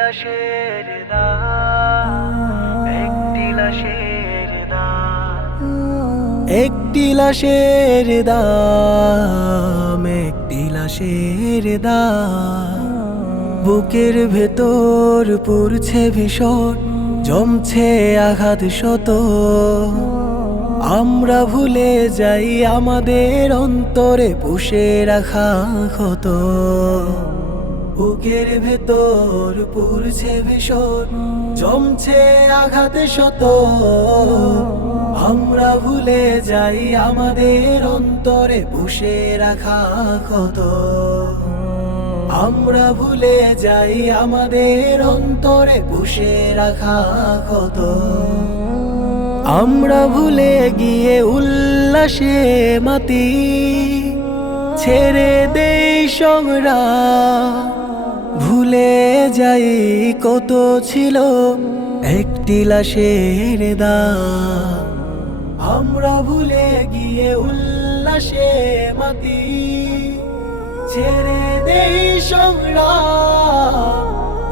লাশের দাম, একটি লাশের দাম, একটি লাশের দাম, একটি লাশের দাম। বুকের ভেতর পুরছে ভীষণ, জমছে আঘাত শত। আমরা ভুলে যাই আমাদের অন্তরে পুষে রাখা ক্ষত। বুকের ভেতর পুরছে ভীষণ, জমছে আঘাত শত। আমরা ভুলে যাই আমাদের অন্তরে পুষে রাখা ক্ষত। আমরা ভুলে যাই আমাদের অন্তরে পুষে রাখা ক্ষত। আমরা ভুলে গিয়ে উল্লাসে মাতি, ছেড়ে দেই সংগ্রাম। ভুলে যাই কত ছিল একটি লাশের দাম। আমরা ভুলে গিয়ে উল্লাসে মাতি, ছেড়ে দেই সংগ্রাম।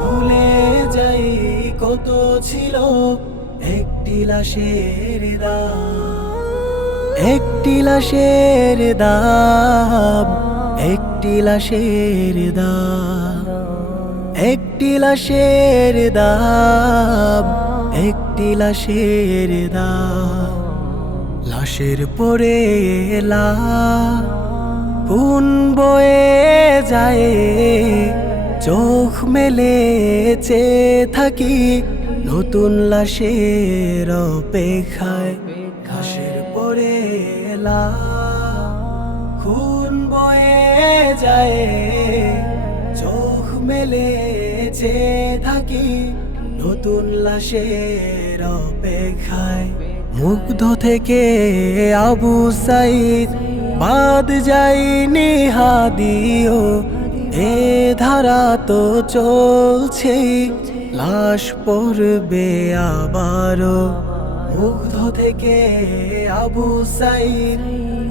ভুলে যাই কত ছিল একটি লাশের দাম, একটি লাশের দাম, একটি লাশের দাম, একটি লাশের দাম, একটি লাশের দাম। লাশের পরে এলা খুন বয়ে যায়, চোখ মেলে চেয়ে থাকি নতুন লাশের অপেক্ষায়। লাশের পরে এলা খুন বয়ে যায়, চোখ মেলে চেয়ে থাকি নতুন লাশের অপেক্ষায়। মুগ্ধ থেকে আবু সাইদ বাদ যায়নি হাদিও, এ ধারা তো চলছে, লাশ পড়বে আবারও। মুগ্ধ থেকে আবু সাইদ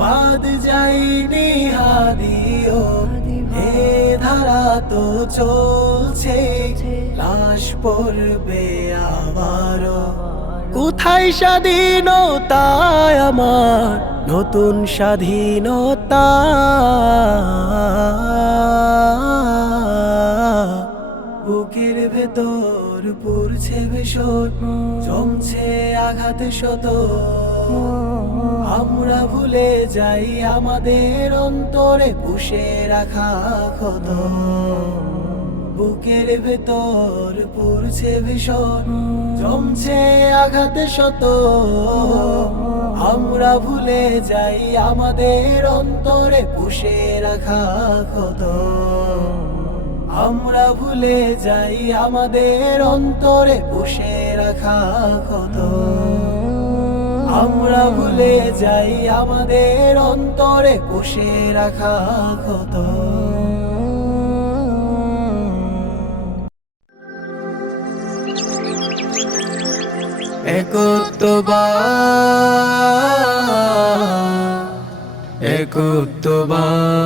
বাদ যায়নি হাদিও, এ ধারা তো চলছে, লাশ পড়বে আবারও। কোথায় স্বাধীনতা আমার, নতুন স্বাধীনতা? বুকের ভেতর পুরছে ভীষণ, জমছে আঘাত শত। আমরা ভুলে যাই আমাদের অন্তরে পুষে রাখা ক্ষত। বুকের ভেতর পুরছে ভীষণ, জমছে আঘাত শত। আমরা ভুলে যাই আমাদের অন্তরে পুষে রাখা ক্ষত। আমরা ভুলে যাই আমাদের অন্তরে পুষে রাখা ক্ষত। আমরা ভুলে যাই আমাদের অন্তরে পুষে রাখা ক্ষত। একত্ববাদ, একত্ববাদ।